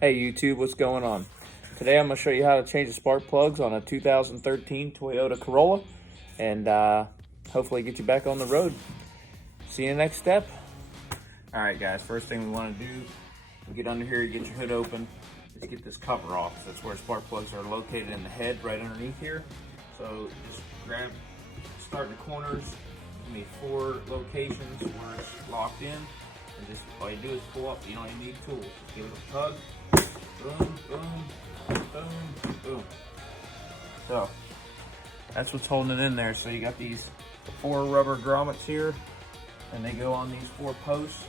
Hey YouTube, what's going on? Today I'm going to show you how to change the spark plugs on a 2013 Toyota Corolla and hopefully get you back on the road. See you in the next step. Alright guys, first thing we want to do, we get under here, you get your hood open, just get this cover off. That's where spark plugs are located in the head, right underneath here. So just grab, start in the corners, give me 4 locations where it's locked in. And just all you do is pull up, you don't even need tools. Just give it a tug. Boom, boom, boom, boom. So that's what's holding it in there. So you got these 4 rubber grommets here, and they go on these 4 posts.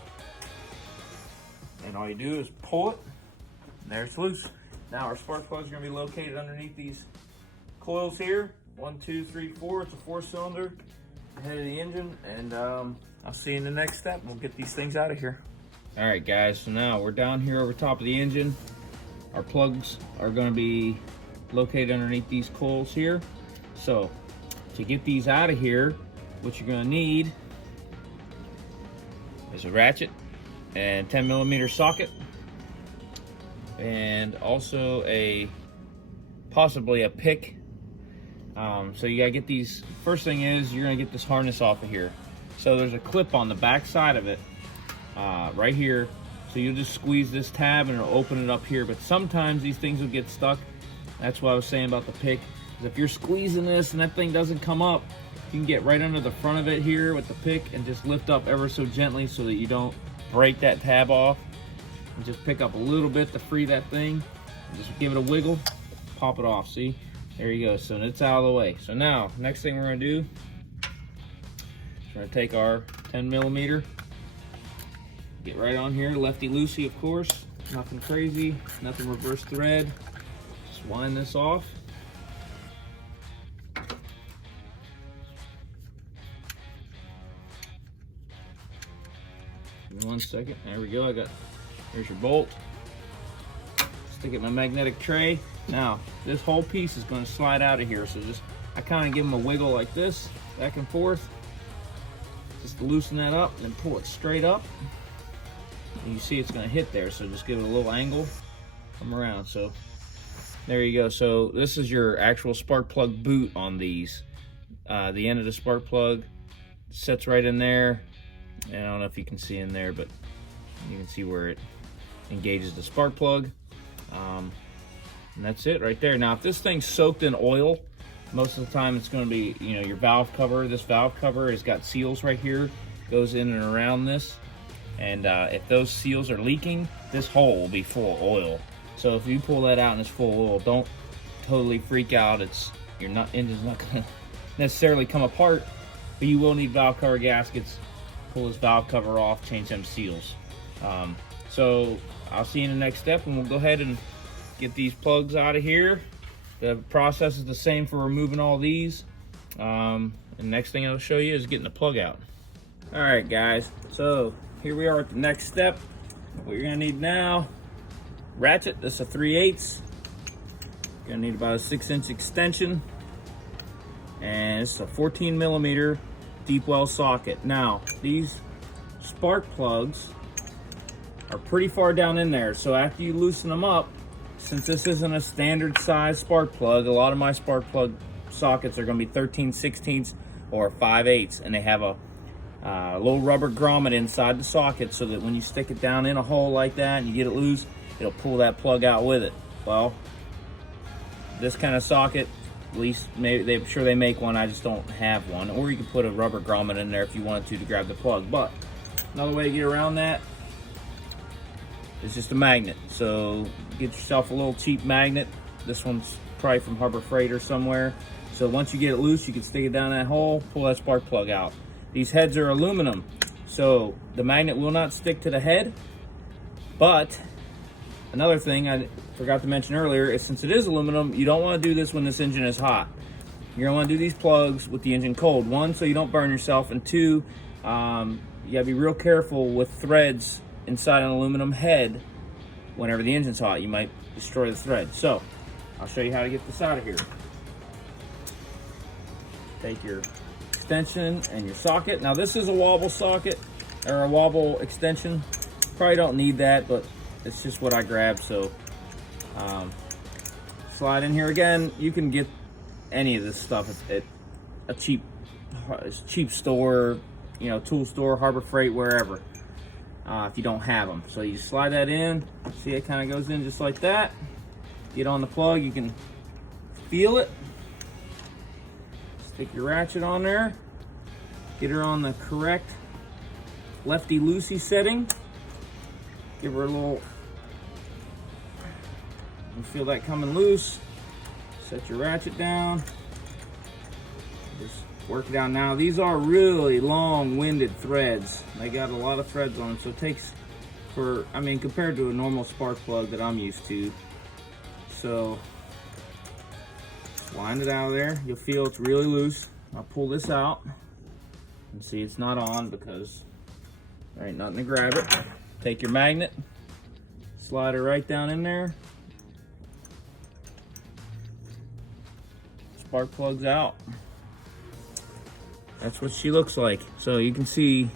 And all you do is pull it, and there it's loose. Now our spark plugs are going to be located underneath these coils here. 1, 2, 3, 4. It's a 4-cylinder head of the engine, and I'll see you in the next step. We'll get these things out of here. All right, guys. So now we're down here over top of the engine. Our plugs are going to be located underneath these coils here. So to get these out of here, what you're going to need is a ratchet and 10mm socket, and also possibly a pick. So you gotta get these. First thing is you're gonna get this harness off of here. So there's a clip on the back side of it, right here. So you'll just squeeze this tab and it'll open it up here. But sometimes these things will get stuck. That's what I was saying about the pick. If you're squeezing this and that thing doesn't come up, you can get right under the front of it here with the pick and just lift up ever so gently so that you don't break that tab off. And just pick up a little bit to free that thing. And just give it a wiggle, pop it off. See? There you go. So it's out of the way. So now, next thing we're going to do, we're going to take our 10mm, get right on here, lefty-loosey, of course, nothing crazy, nothing reverse thread. Just wind this off. Give me 1 second. There we go. There's your bolt. Stick it in my magnetic tray. Now, this whole piece is going to slide out of here, so I kind of give them a wiggle like this, back and forth, just to loosen that up, and then pull it straight up. And you see it's going to hit there, so just give it a little angle, come around. So there you go. So this is your actual spark plug boot on these. The end of the spark plug sets right in there, and I don't know if you can see in there, but you can see where it engages the spark plug. And that's it right there. Now, if this thing's soaked in oil, most of the time it's going to be, your valve cover. This valve cover has got seals right here, goes in and around this. And if those seals are leaking, this hole will be full of oil. So if you pull that out and it's full of oil, don't totally freak out. Your engine's not going to necessarily come apart, but you will need valve cover gaskets. Pull this valve cover off, change them seals. So I'll see you in the next step, and we'll go ahead and get these plugs out of here. The process is the same for removing all these. And next thing I'll show you is getting the plug out. All right, guys. So here we are at the next step. What you're gonna need now: ratchet. This is a 3/8. You're gonna need about a 6-inch extension, and it's a 14mm deep well socket. Now, these spark plugs are pretty far down in there, so after you loosen them up, since this isn't a standard size spark plug, a lot of my spark plug sockets are going to be 13/16 or 5/8, and they have a little rubber grommet inside the socket so that when you stick it down in a hole like that and you get it loose, it'll pull that plug out with it. Well, this kind of socket, at least maybe I'm sure they make one, I just don't have one. Or you can put a rubber grommet in there if you wanted to grab the plug. But another way to get around that, it's just a magnet. So get yourself a little cheap magnet. This one's probably from Harbor Freight or somewhere. So once you get it loose, you can stick it down that hole, pull that spark plug out. These heads are aluminum, so the magnet will not stick to the head. But another thing I forgot to mention earlier is, since it is aluminum, you don't want to do this when this engine is hot. You're gonna want to do these plugs with the engine cold. 1, so you don't burn yourself, and 2, you gotta be real careful with threads inside an aluminum head. Whenever the engine's hot, you might destroy the thread. So I'll show you how to get this out of here. Take your extension and your socket. Now, this is a wobble socket or a wobble extension. Probably don't need that, but it's just what I grabbed. So slide in here again. You can get any of this stuff at a cheap store, you know, tool store, Harbor Freight, wherever, if you don't have them. So you slide that in. See, it kind of goes in just like that. Get on the plug, you can feel it. Stick your ratchet on there. Get her on the correct lefty-loosey setting. Give her a little, you feel that coming loose. Set your ratchet down. Just work it out. Now, these are really long-winded threads. They got a lot of threads on them, so it takes for, I mean, compared to a normal spark plug that I'm used to. So, just wind it out of there. You'll feel it's really loose. I'll pull this out. And see, it's not on because there ain't nothing to grab it. Take your magnet, slide it right down in there. Spark plug's out. That's what she looks like. So you can see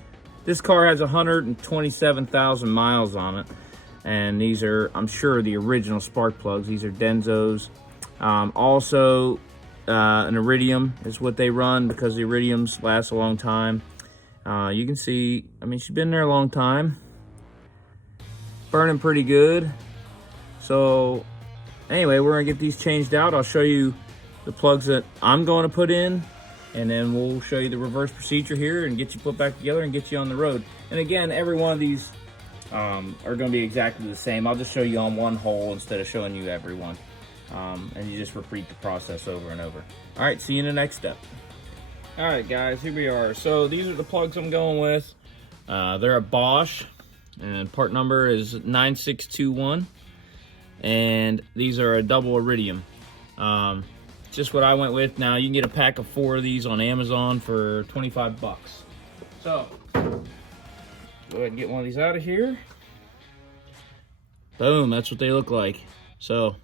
this car has 127,000 miles on it. And these are, I'm sure, the original spark plugs. These are Densos. Also, an iridium is what they run because the iridiums last a long time. You can see, I mean, she's been there a long time. Burning pretty good. So anyway, we're gonna get these changed out. I'll show you the plugs that I'm going to put in, and then we'll show you the reverse procedure here and get you put back together and get you on the road. And again, every one of these are going to be exactly the same. I'll just show you on one hole instead of showing you every one. And you just repeat the process over and over. All right, see you in the next step. All right, guys, here we are. So these are the plugs I'm going with. They're a Bosch, and part number is 9621. And these are a double iridium. Just what I went with. Now you can get a pack of 4 of these on Amazon for 25 bucks. So go ahead and get one of these out of here. Boom, that's what they look like. So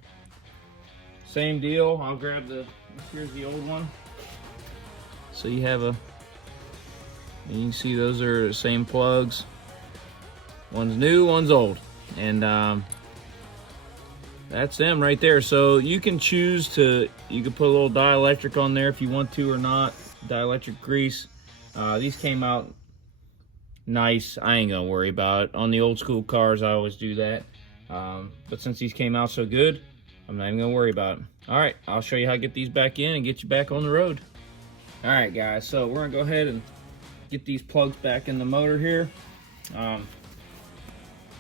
same deal. I'll grab here's the old one. So you have and you can see those are the same plugs. One's new, one's old. And that's them right there. So you can choose to, you can put a little dielectric on there if you want to or not. Dielectric grease. These came out nice. I ain't gonna worry about it. On the old school cars, I always do that. But since these came out so good, I'm not even gonna worry about it. All right, I'll show you how to get these back in and get you back on the road. All right, guys, so we're gonna go ahead and get these plugs back in the motor here.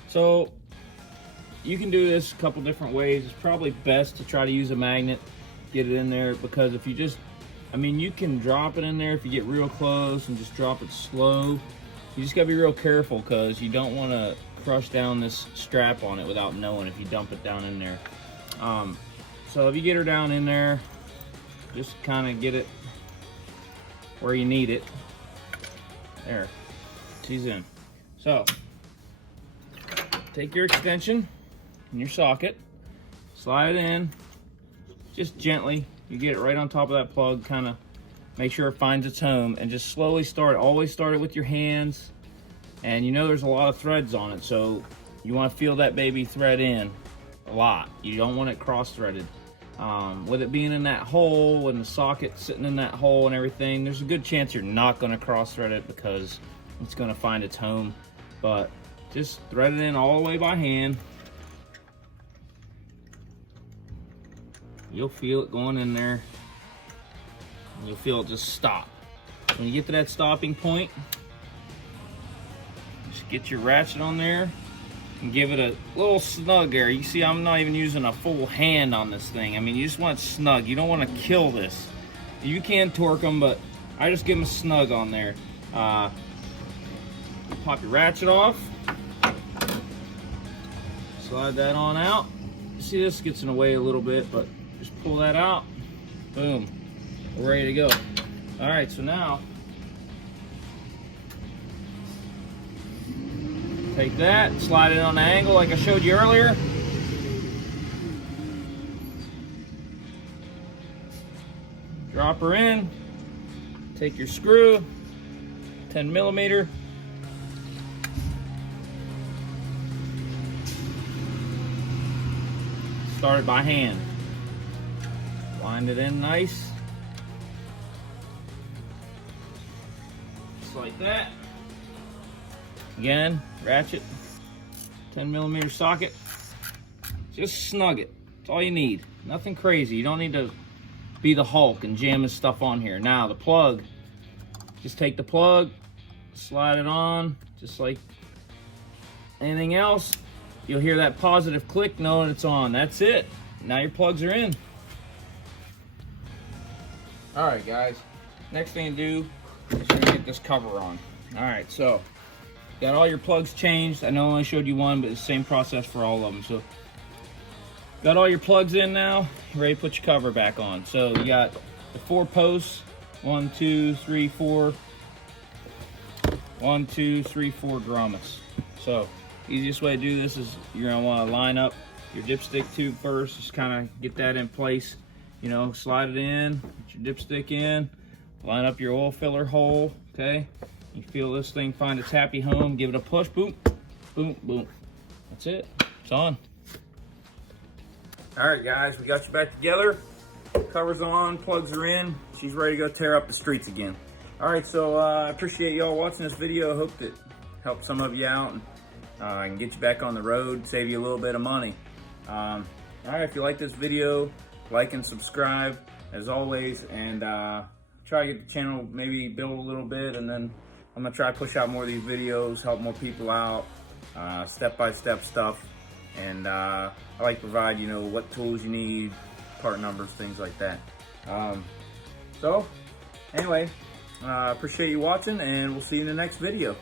So you can do this a couple different ways. It's probably best to try to use a magnet, get it in there, because if you just, I mean, you can drop it in there if you get real close and just drop it slow. You just gotta be real careful because you don't wanna crush down this strap on it without knowing if you dump it down in there. So if you get her down in there, just kind of get it where you need it. There, she's in. So take your extension and your socket, slide it in, just gently. You get it right on top of that plug, kind of make sure it finds its home, and just slowly start. Always start it with your hands. And you know there's a lot of threads on it, so you want to feel that baby thread in a lot. You don't want it cross-threaded. With it being in that hole and the socket sitting in that hole and everything, there's a good chance you're not going to cross-thread it because it's going to find its home. But just thread it in all the way by hand. You'll feel it going in there. You'll feel it just stop. When you get to that stopping point, just get your ratchet on there and give it a little snug there. You see, I'm not even using a full hand on this thing. I mean, you just want it snug. You don't want to kill this. You can torque them, but I just give them a snug on there. Pop your ratchet off. Slide that on out. You see, this gets in the way a little bit, but just pull that out. Boom. We're ready to go. All right, so now take that, slide it on the angle like I showed you earlier. Drop her in. Take your screw, 10 millimeter. start it by hand. Wind it in nice. Just like that. Again, ratchet, 10mm socket. Just snug it. That's all you need. Nothing crazy. You don't need to be the Hulk and jam this stuff on here. Now the plug, just take the plug, slide it on, just like anything else. You'll hear that positive click knowing it's on. That's it. Now your plugs are in. All right, guys. Next thing to do is you're gonna get this cover on. All right, so got all your plugs changed. I know I only showed you one, but it's the same process for all of them. So got all your plugs in now. You're ready to put your cover back on. So you got the 4 posts. 1, 2, 3, 4. 1, 2, 3, 4 grommets. So easiest way to do this is you're gonna want to line up your dipstick tube first. Just kind of get that in place. You know, slide it in, put your dipstick in, line up your oil filler hole. Okay. You feel this thing find its happy home. Give it a push. Boom, boom, boom. That's it. It's on. All right, guys, we got you back together. Cover's on, plugs are in. She's ready to go tear up the streets again. All right, so I appreciate y'all watching this video. I hope that helped some of you out and I can get you back on the road, save you a little bit of money. All right, if you like this video, like and subscribe as always, and try to get the channel maybe build a little bit, and then I'm gonna try to push out more of these videos, help more people out, step-by-step stuff. And I like to provide, you know, what tools you need, part numbers, things like that. So anyway, appreciate you watching, and we'll see you in the next video.